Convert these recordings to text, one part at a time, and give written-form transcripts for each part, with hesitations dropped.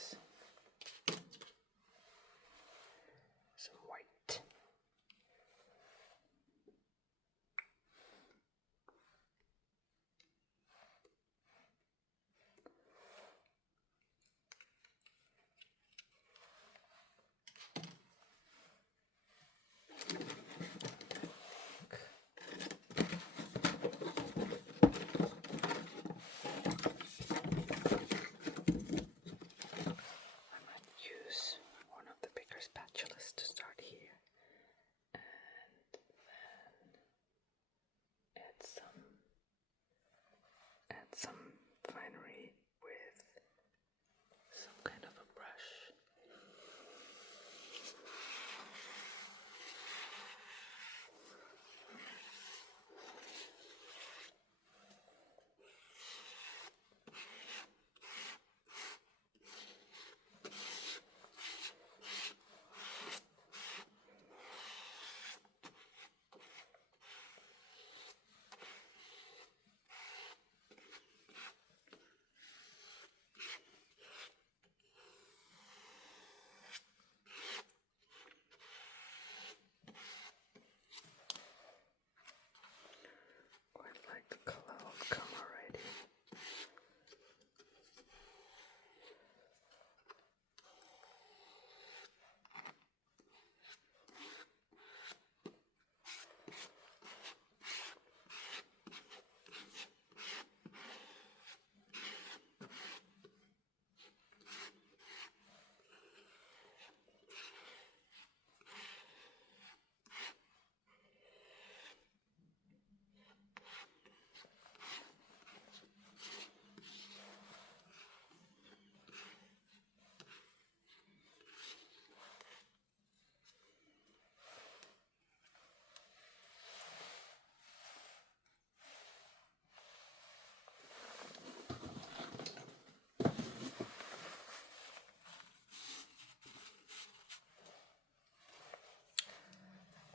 use some white. Spatulas to start here, and then add some finery with some kind of a brush. The color will come already.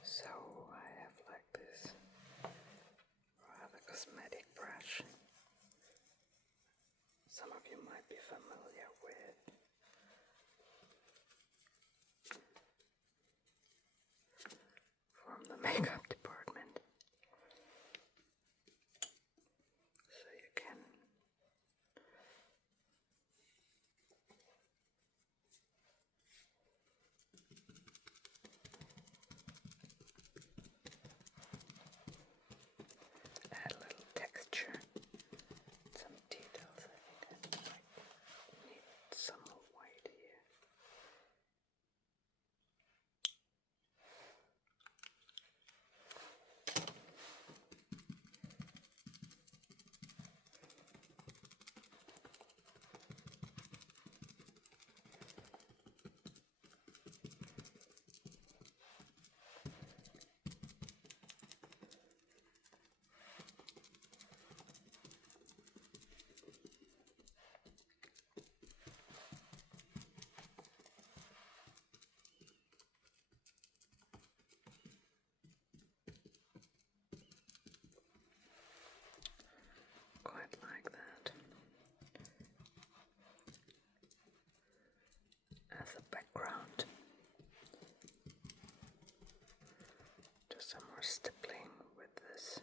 So I have like this rather cosmetic brush. Some of you might be familiar with. From the makeup department. So you can add a little texture, some details. I think I might need some white here. Quite like that. As a background. Do some more stippling with this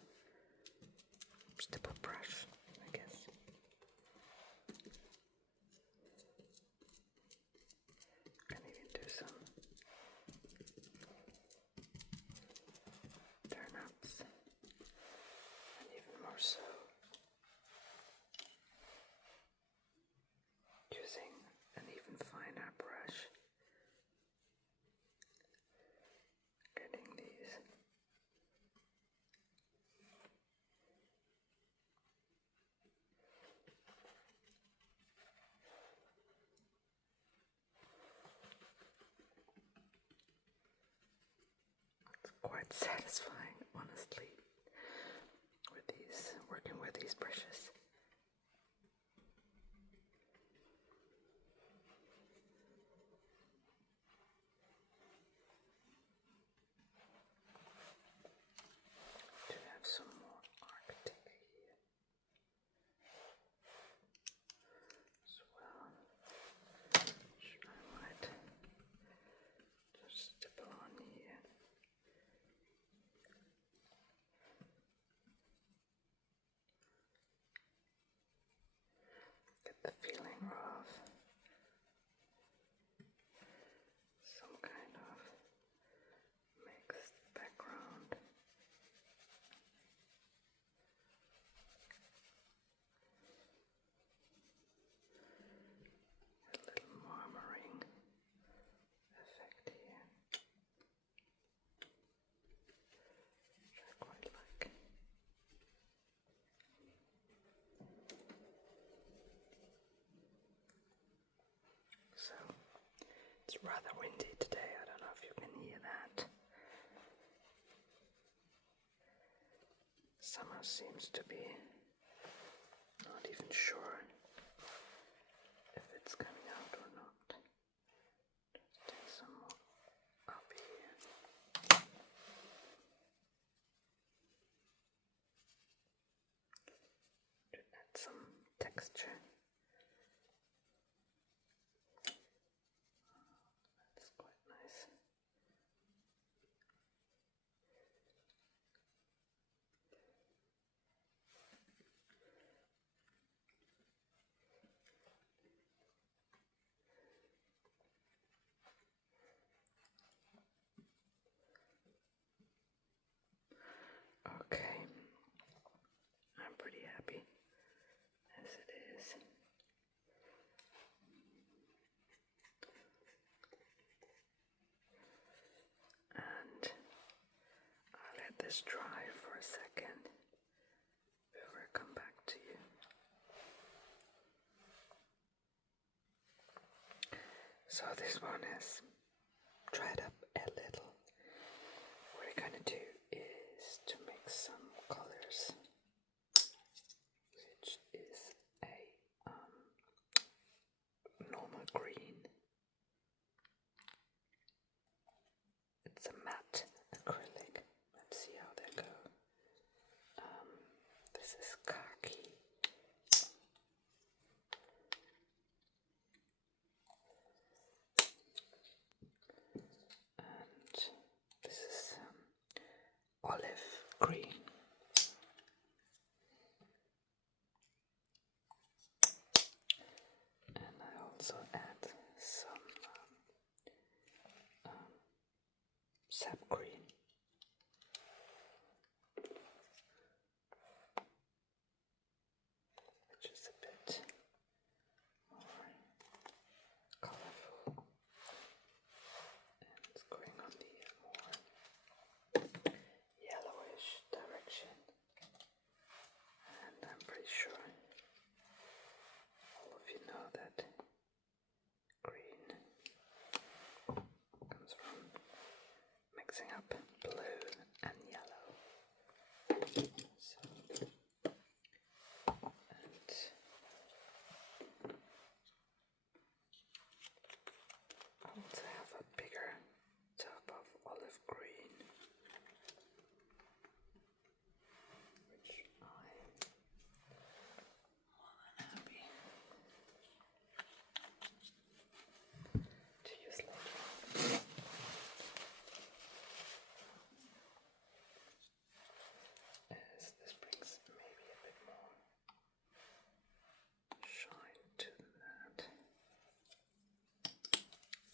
stipple brush, I guess. Can even do some turn-ups, and even more so using an even finer brush, getting these quite satisfying, honestly, with these, working with these brushes. To have some more arctic here as well. rather windy today. I don't know if you can hear that. Summer seems to be not even sure if it's coming out or not. Just take some more up here. To add some texture. That's quite nice. Okay, I'm pretty happy as it is. And I'll let this dry for a second before I come back to you. So this one has dried up a little. What we're gonna do is to mix some colors, which is a normal green. It's a matte acrylic. Let's see how they go. This is khaki. And this is olive green. And I also add some sap green. Which is a bit more colorful. And it's going on the more yellowish direction. And I'm pretty sure all of you know that green comes from mixing up blue and yellow. So, and I also have a bigger tub of olive green, which I'm more than happy to use later. As this brings maybe a bit more shine to that.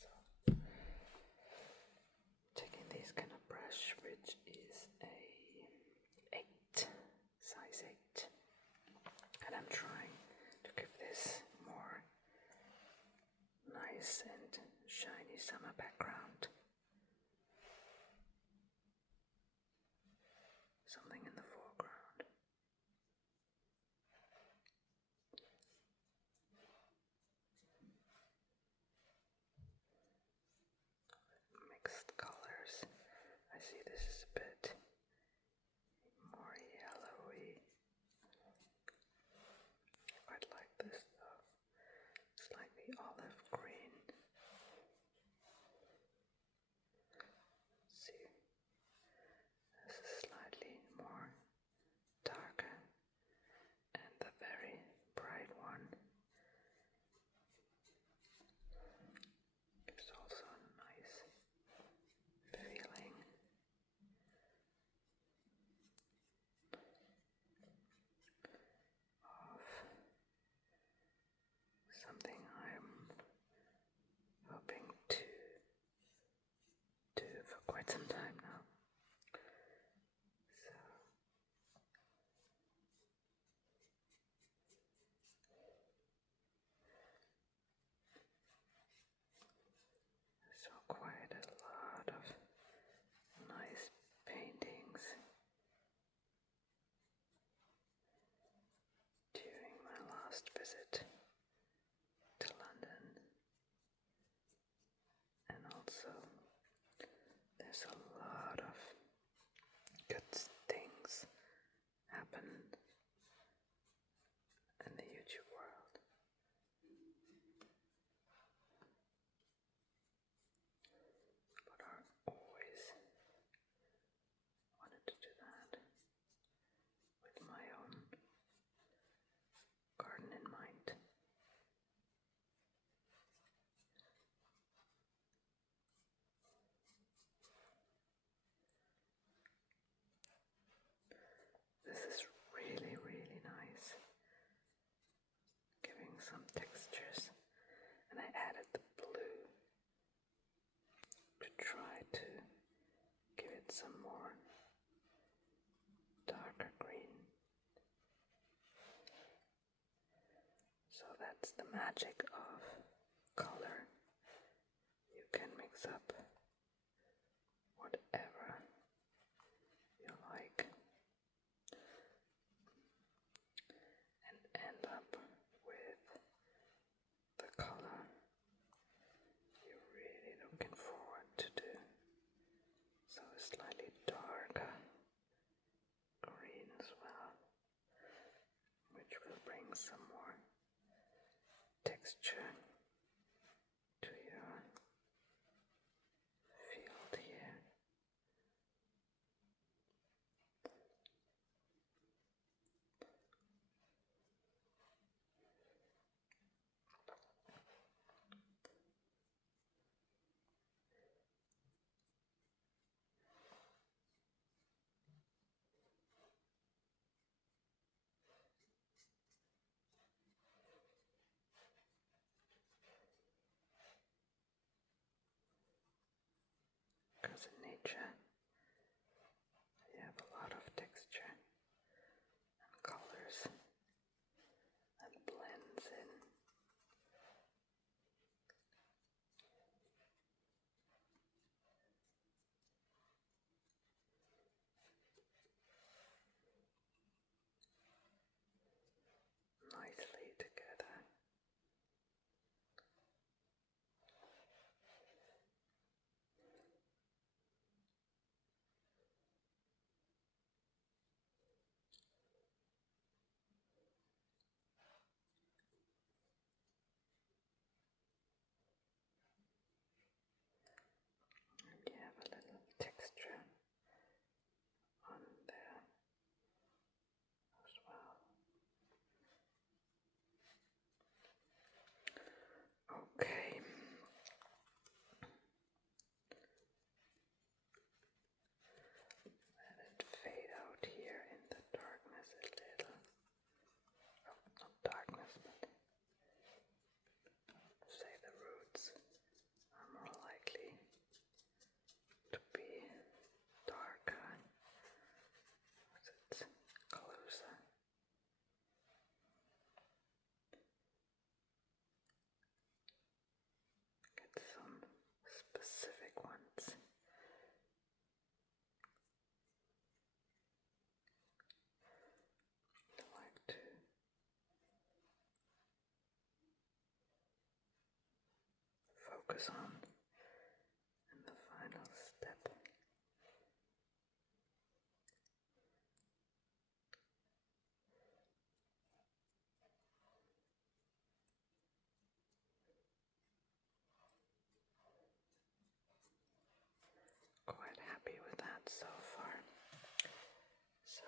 So, taking this kind of brush, which is a 8, size 8, and I'm trying to give this more nice and shiny summer background. Something in the foreground. Mixed colors. I see this is a bit more yellowy. I quite like this though. Slightly olive green. See, this is slightly more darker, and the very bright one gives also a nice feeling. Of something I'm hoping to do for quite some time now. So quite a lot of nice paintings during my last visit to is really, really nice, giving some textures. And I added the blue to try to give it some more darker green. So that's the magic of color. You can mix up whatever you like and end up with the color you're really looking forward to do. So a slightly darker green as well, which will bring some more texture to your field here. Because in nature, you have a lot of texture and colors that blends in. Nicely together. And you have a little texture on there as well. Okay. Let it fade out here in the darkness a little. Oh, not darkness, but say the roots are more likely to be darker as it's closer. Get some specific ones. I like to focus on in the final step. Quite happy with that so far. So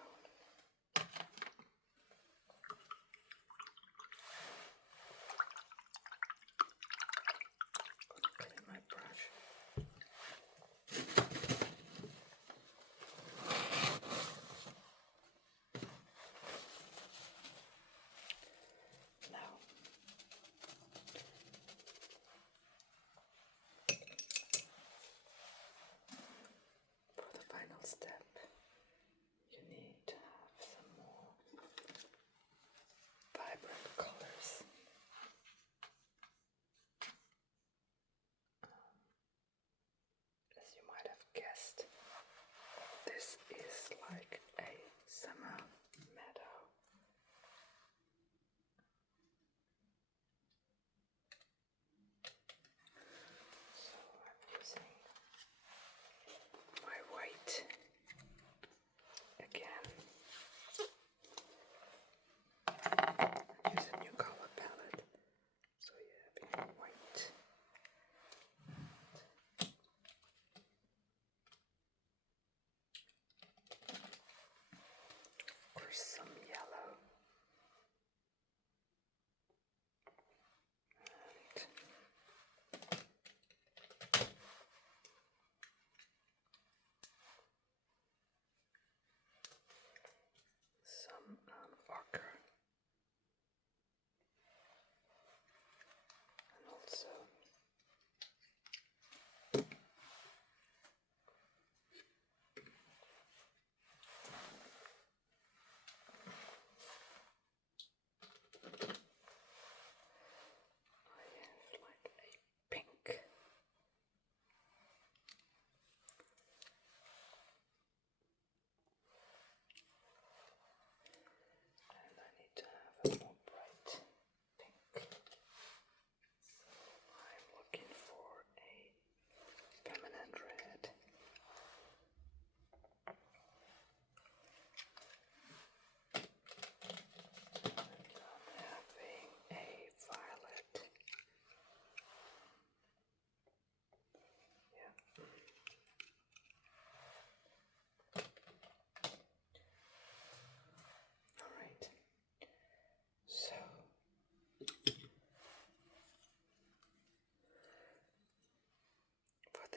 clean my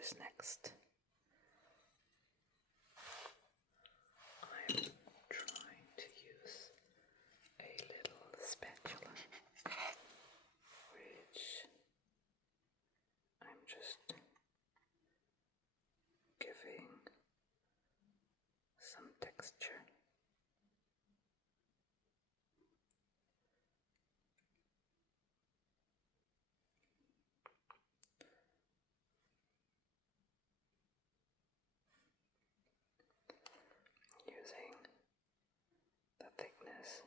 is next. I'm trying to use a little spatula, which I'm just giving some texture. Using the thickness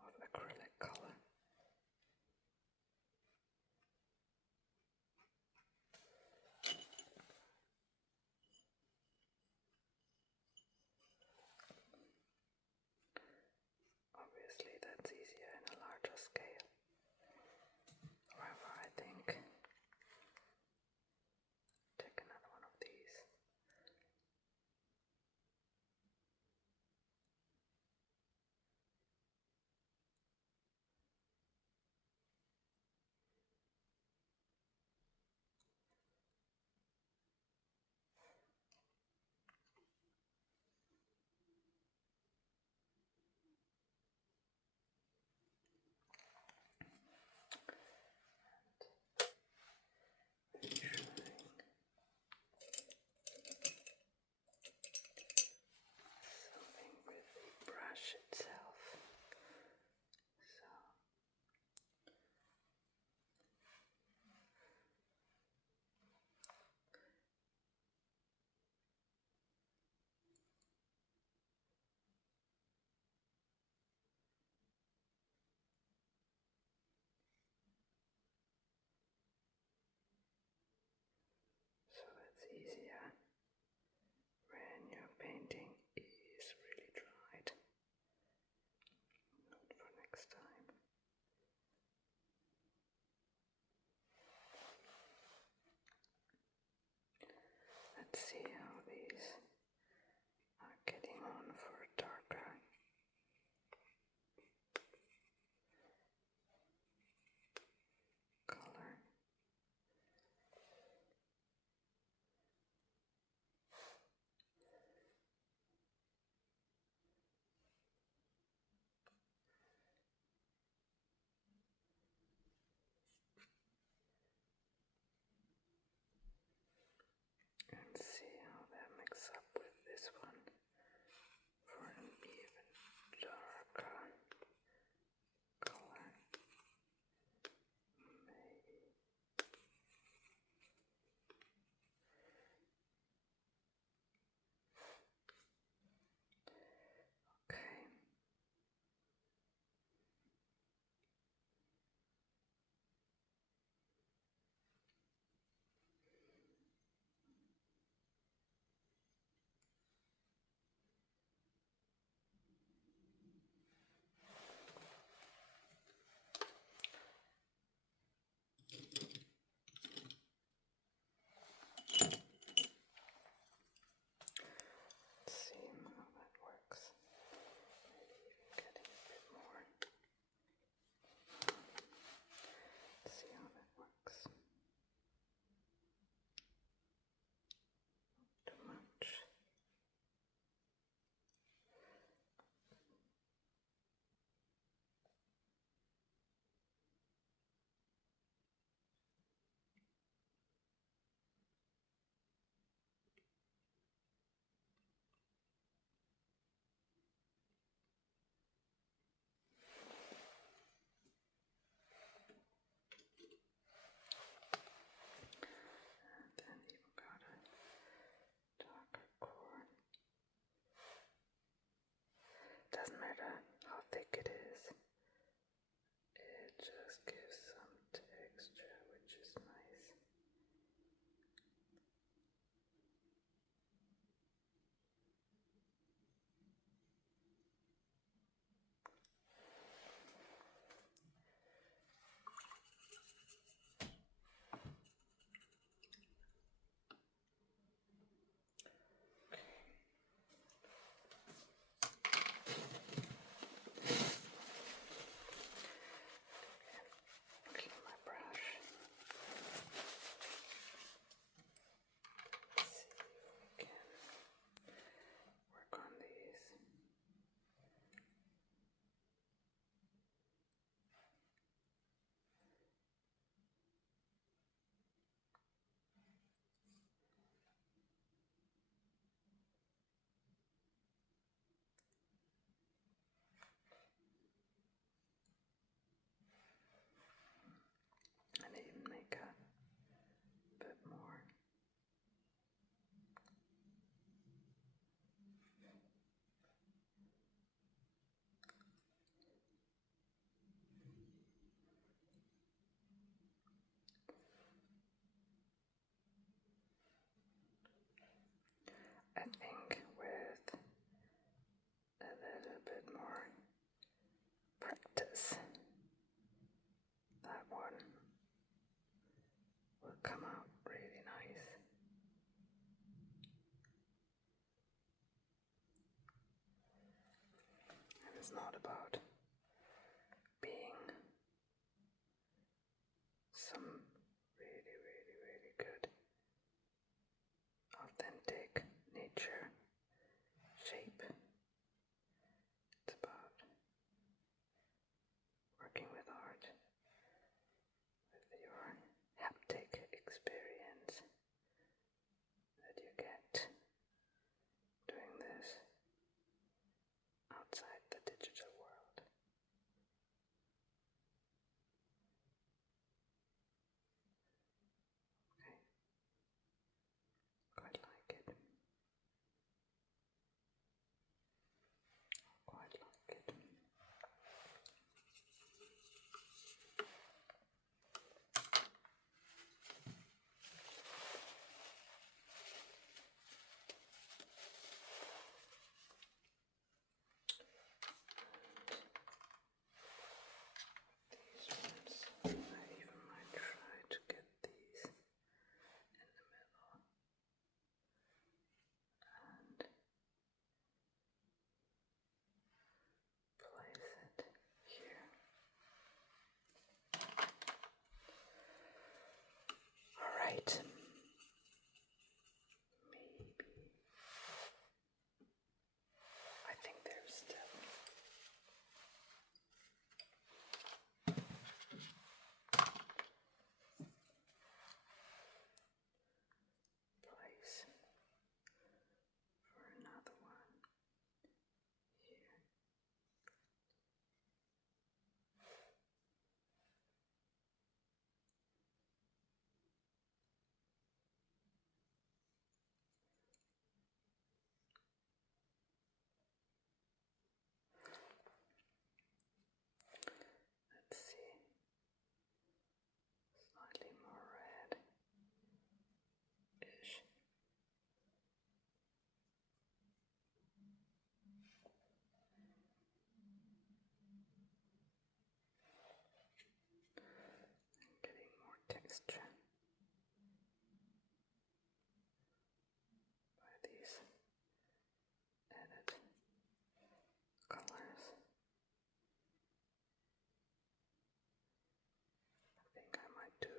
of acrylic color. Obviously that's easier in a larger scale. However, I think take another one of these. Something with the brush itself. So that's easier when your painting is really dried. Note for next time. Let's see how these are getting on for a darker color. this. That one will come out really nice. And it's not about being some really, really, really good authentic nature shape. It's about working with art, with your haptic experience that you get doing this outside the digital world. Okay, quite like it. Quite like it. These ones, I even might try to get these in the middle and place it here. Alright. Maybe. I think there's still place for another one here. Let's see. Slightly more red-ish. Getting more texture by these added colors. I think I might do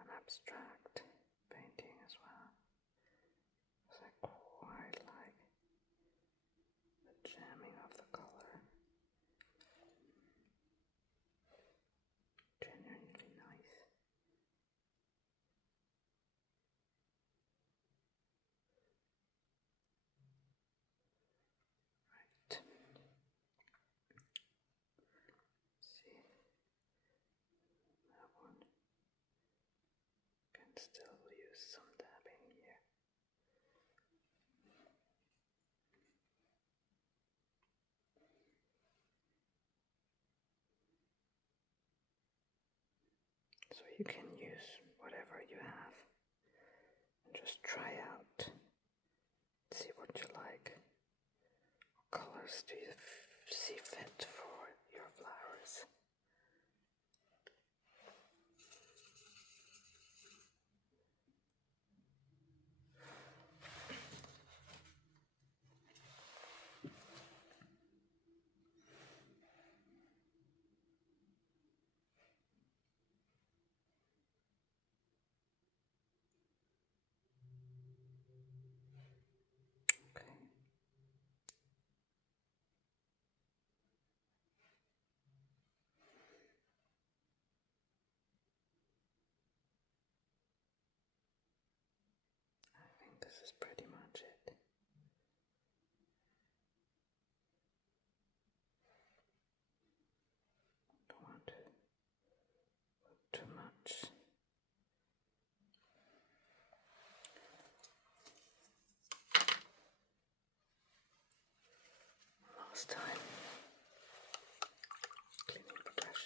an abstract painting as well, because I quite like the jamming of the color. Genuinely nice. Right. See, that one can still use some dabbing here. So you can use whatever you have and just try out, see what you like. What colors do you see fit for your flowers? Okay. I think this is pretty much it. Don't want to put too much. Last time, cleaning the brush.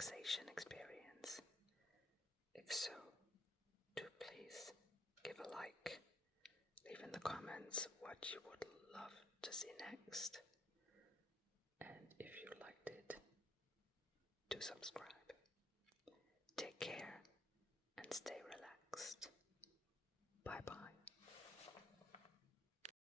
relaxation experience? If so, do please give a like. Leave in the comments what you would love to see next. And if you liked it, do subscribe.